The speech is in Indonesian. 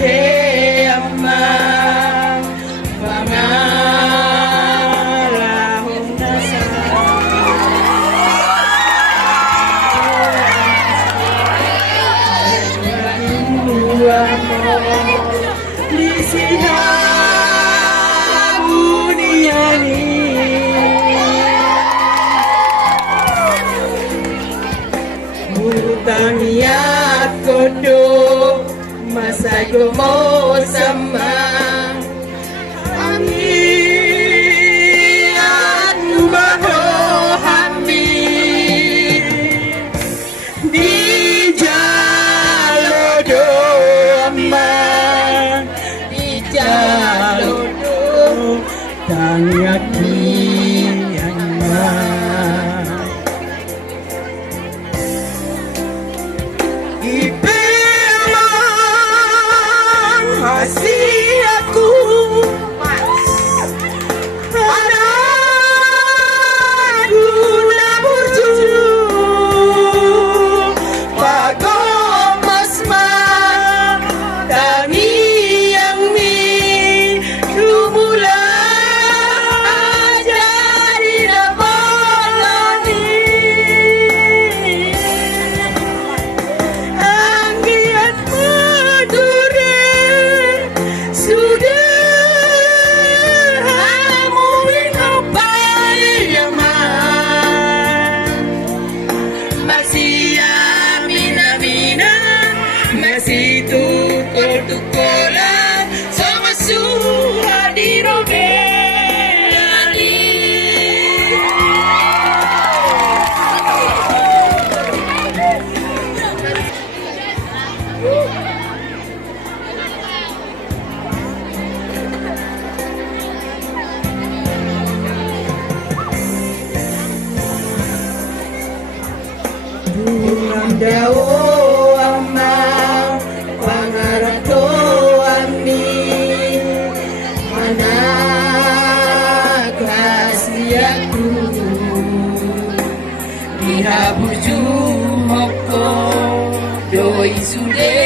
he amma pangarahong nasa buwan mo lisihabuniyani Mutangiyat kodo masay mo sama Amiat nubaho hami Di jalodo amma Di jalodo tangiyaki amma Ipeman kasih aku Anakku naburju Pagomas man Kami yang mi Lumula Jadi nabalani Anggiat madure sudah hamuin apa yaman masih amina masih tukol-tukolan sama suha di robelani Bungang daw ama pangarap ko amin anak hasiaku dihabur jumok ko doi sude